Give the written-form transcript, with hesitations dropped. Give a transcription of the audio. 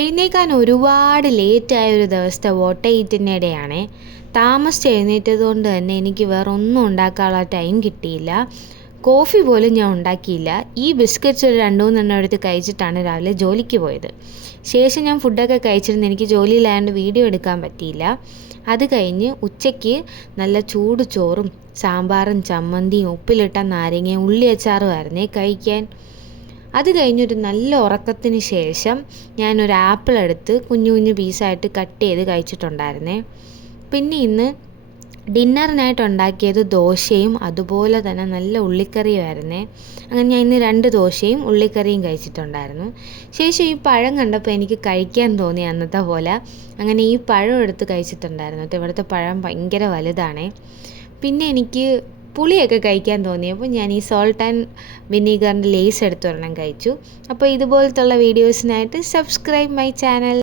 എഴുന്നേൽക്കാൻ ഒരുപാട് ലേറ്റായ ഒരു ദിവസത്തെ വോട്ട് ഈറ്റിനിടെയാണ്. താമസിച്ച് എഴുന്നേറ്റത് കൊണ്ട് തന്നെ എനിക്ക് വേറെ ഒന്നും ഉണ്ടാക്കാനുള്ള ടൈം കിട്ടിയില്ല. കോഫി പോലും ഞാൻ ഉണ്ടാക്കിയില്ല. ഈ ബിസ്ക്കറ്റ്സ് ഒരു 2-3 എടുത്ത് കഴിച്ചിട്ടാണ് രാവിലെ ജോലിക്ക് പോയത്. ശേഷം ഞാൻ ഫുഡൊക്കെ കഴിച്ചിരുന്ന് എനിക്ക് ജോലിയിലായതുകൊണ്ട് വീഡിയോ എടുക്കാൻ പറ്റിയില്ല. അത് കഴിഞ്ഞ് ഉച്ചയ്ക്ക് നല്ല ചൂട് ചോറും സാമ്പാറും ചമ്മന്തിയും ഉപ്പിലിട്ട നാരങ്ങയും ഉള്ളിയച്ചാറുമായിരുന്നേ കഴിക്കാൻ. അത് കഴിഞ്ഞൊരു നല്ല ഉറക്കത്തിന് ശേഷം ഞാനൊരു ആപ്പിൾ എടുത്ത് കുഞ്ഞു കുഞ്ഞു പീസായിട്ട് കട്ട് ചെയ്ത് കഴിച്ചിട്ടുണ്ടായിരുന്നേ. പിന്നെ ഇന്ന് ഡിന്നറിനായിട്ട് ഉണ്ടാക്കിയത് ദോശയും അതുപോലെ തന്നെ നല്ല ഉള്ളിക്കറിയുമായിരുന്നേ. അങ്ങനെ ഞാൻ ഇന്ന് 2 ദോശയും ഉള്ളിക്കറിയും കഴിച്ചിട്ടുണ്ടായിരുന്നു. ശേഷം ഈ പഴം കണ്ടപ്പോൾ എനിക്ക് കഴിക്കാൻ തോന്നി അന്നത്തെ പോലെ. അങ്ങനെ ഈ പഴം എടുത്ത് കഴിച്ചിട്ടുണ്ടായിരുന്നു. ഇവിടുത്തെ പഴം ഭയങ്കര വലുതാണേ. പിന്നെ എനിക്ക് പുളിയൊക്കെ കഴിക്കാൻ തോന്നിയപ്പോൾ ഞാൻ ഈ സോൾട്ട് ആൻഡ് വിനീഗറിൻ്റെ ലേസ് എടുത്തൊരെണ്ണം കഴിച്ചു. അപ്പോൾ ഇതുപോലത്തുള്ള വീഡിയോസിനായിട്ട് സബ്സ്ക്രൈബ് മൈ ചാനൽ.